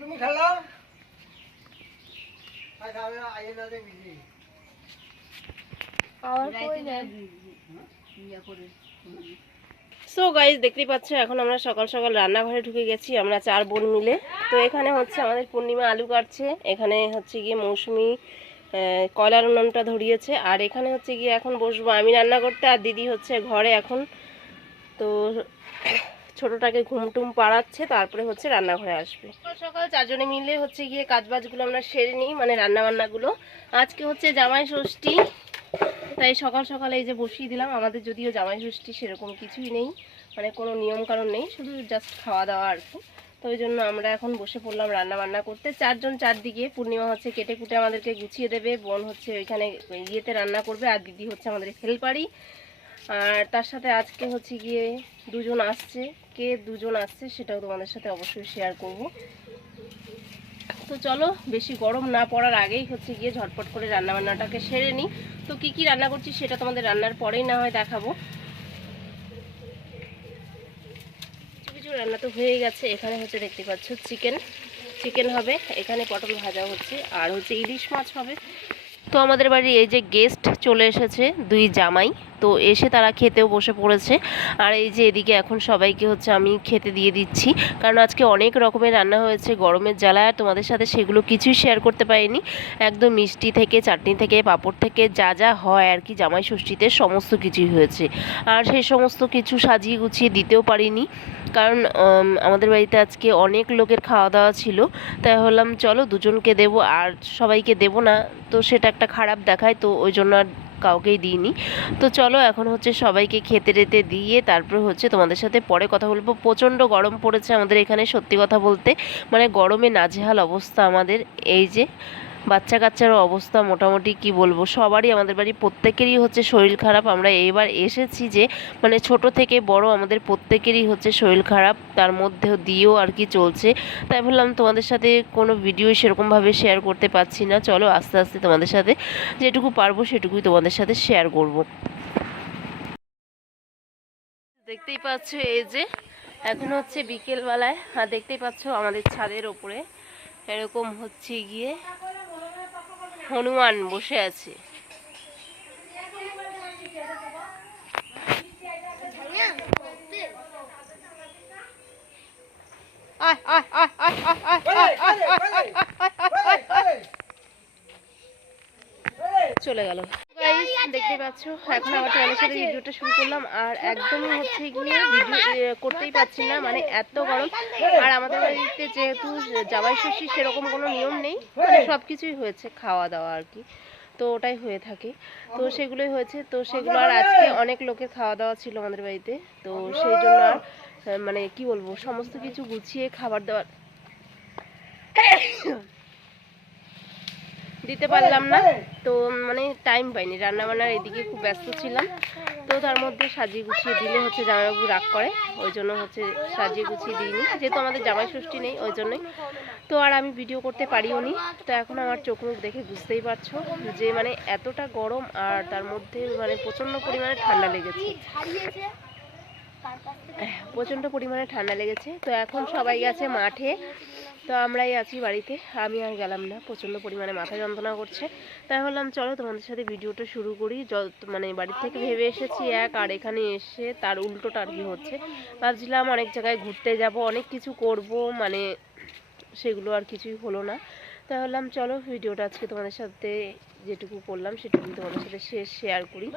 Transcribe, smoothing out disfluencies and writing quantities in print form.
তুমি খেলো so guys দেখতেই পাচ্ছ এখন আমরা সকাল সকাল রান্নাঘরে ঢুকে গেছি আমরা 4 বোন মিলে। তো এখানে হচ্ছে আমাদের পূর্ণিমা আলু কাটছে, এখানে হচ্ছে গিয়ে মৌসুমি কয়লার উনুনটা ধরিয়েছে, আর এখানে হচ্ছে গিয়ে এখন বসবো আমি রান্না করতে, আর দিদি হচ্ছে ঘরে এখন তো ছোটটাকে ঘুমটুম পাড়াচ্ছে, তারপরে হচ্ছে রান্নাঘরে আসবে। সকাল 4 জনে মিলে হচ্ছে গিয়ে কাজবাজগুলো আমরা সেরে নিই, মানে রান্নাবান্নাগুলো। আজকে হচ্ছে জামাই ষষ্ঠী, তাই সকাল সকাল এই যে বসিয়ে দিলাম। আমাদের যদিও জামাই ষষ্ঠী সেরকম কিছুই নেই, মানে কোনো নিয়ম কারণ নেই, শুধু জাস্ট খাওয়া দাওয়া আর কি। তো ওই জন্য আমরা এখন বসে পড়লাম রান্না বান্না করতে। 4 জন 4 দিকে। পূর্ণিমা হচ্ছে কেটে কুটে আমাদেরকে গুছিয়ে দেবে, বোন হচ্ছে ওইখানে ইয়েতে রান্না করবে, আর দিদি হচ্ছে আমাদের হেল্পারই। আর তার সাথে আজকে হচ্ছে গিয়ে 2 জন আসছে। কে 2 জন আসছে সেটাও তোমাদের সাথে অবশ্যই শেয়ার করব। তো চলো বেশি গরম না পড়ার আগেই হচ্ছে গিয়ে ঝটপট করে রান্নাবান্নাটাকে সেরে নিই। তো কি কি রান্না করছি সেটা তোমাদের রান্নার পরেই না হয় দেখাবো। কিছু কিছু রান্না তো হয়ে গেছে। এখানে হচ্ছে দেখতে পাচ্ছ চিকেন হবে, এখানে পটল ভাজা হচ্ছে, আর হচ্ছে ইলিশ মাছ হবে। তো আমাদের বাড়ি এই যে গেস্ট চলে এসেছে 2 জামাই, তো এসে তারা খেতেও বসে পড়েছে। আর এই যে এদিকে এখন সবাইকে হচ্ছে আমি খেতে দিয়ে দিচ্ছি, কারণ আজকে অনেক রকমের রান্না হয়েছে গরমের জ্বালায়, আর তোমাদের সাথে সেগুলো কিছুই শেয়ার করতে পারিনি। একদম মিষ্টি থেকে চাটনি থেকে পাঁপড় থেকে যা যা হয় আর কি জামাই ষষ্ঠীতে সমস্ত কিছুই হয়েছে। আর সেই সমস্ত কিছু সাজিয়ে গুছিয়ে দিতেও পারিনি, কারণ আমাদের বাড়িতে আজকে অনেক লোকের খাওয়া দাওয়া ছিল। তাই ভাবলাম চলো 2 জনকে দেবো আর সবাইকে দেবো না, তো সেটা একটা খারাপ দেখায়, তো ওই জন্য আর কাউকেই দিইনি। তো চলো এখন হচ্ছে সবাইকে খেতে রেতে দিয়ে তারপর হচ্ছে তোমাদের সাথে পরে কথা বলবো। প্রচণ্ড গরম পড়েছে আমাদের এখানে, সত্যি কথা বলতে মানে গরমে নাজেহাল অবস্থা আমাদের। এই যে বাচ্চা কাচ্চারও অবস্থা মোটামুটি কি বলবো, সবারই আমাদের বাড়ি প্রত্যেকেরই হচ্ছে শরীর খারাপ। আমরা এইবার এসেছি যে মানে ছোট থেকে বড় আমাদের প্রত্যেকেরই হচ্ছে শরীর খারাপ, তার মধ্যেও দিয়েও আর কি চলছে। তাই বললাম তোমাদের সাথে কোনো ভিডিও সেরকমভাবে শেয়ার করতে পারছি না, চলো আস্তে আস্তে তোমাদের সাথে যেটুকু পারবো সেটুকুই তোমাদের সাথে শেয়ার করব। দেখতেই পাচ্ছ এই যে এখন হচ্ছে বিকেলবেলায়, আর দেখতেই পাচ্ছ আমাদের ছাদের ওপরে এরকম হচ্ছে গিয়ে হনুমান বসে আছে। চলে গেল। দেখতে পাচ্ছ এখন আবার তোমাদের সাথে ভিডিওটা শুরু করলাম, আর একদমই হচ্ছে গিয়ে ভিডিও করতেই পারছি না, মানে এত গরম। আর আমাদের বাড়িতে যেহেতু জামাই ষষ্ঠী সেরকম কোনো নিয়ম নেই, মানে সব কিছুই হয়েছে খাওয়া দাওয়া আর কি, তো ওটাই হয়ে থাকে, তো সেগুলোই হয়েছে। তো সেগুলো আর আজকে অনেক লোকের খাওয়া দাওয়া ছিল আমাদের বাড়িতে, তো সেই জন্য আর মানে কি বলবো সমস্ত কিছু গুছিয়ে খাবার দাবার দিতে পারলাম না, তো মানে টাইম পাইনি, রান্নাবান্নার এদিকে খুব ব্যস্ত ছিলাম। তো তার মধ্যে সাজিয়ে গুছিয়ে দিলে হচ্ছে জামাইবাবু রাগ করে, ওই জন্য হচ্ছে সাজিয়ে গুছিয়ে দিইনি, যেহেতু আমাদের জামাই ষষ্ঠী নেই ওই জন্যই। তো আর আমি ভিডিও করতে পারিও নি। তো এখন আমার চোখ মুখ দেখে বুঝতেই পারছো যে মানে এতটা গরম, আর তার মধ্যে মানে প্রচণ্ড পরিমাণে ঠান্ডা লেগেছে, প্রচণ্ড পরিমাণে ঠান্ডা লেগেছে। তো এখন সবাই গেছে মাঠে, তো আমরাই আছি বাড়িতে, আমি আর গেলাম না, প্রচণ্ড পরিমাণে মাথা যন্ত্রণা করছে। তাই বললাম চলো তোমাদের সাথে ভিডিওটা শুরু করি। মানে বাড়ি থেকে ভেবে এসেছি এক, আর এখানে এসে তার উল্টোটা আর কি হচ্ছে। ভাবছিলাম অনেক জায়গায় ঘুরতে যাব, অনেক কিছু করব, মানে সেগুলো আর কিছুই হলো না। তাই বললাম চলো ভিডিওটা আজকে তোমাদের সাথে যেটুকু করলাম সেটুকুই তোমাদের সাথে শেয়ার করি।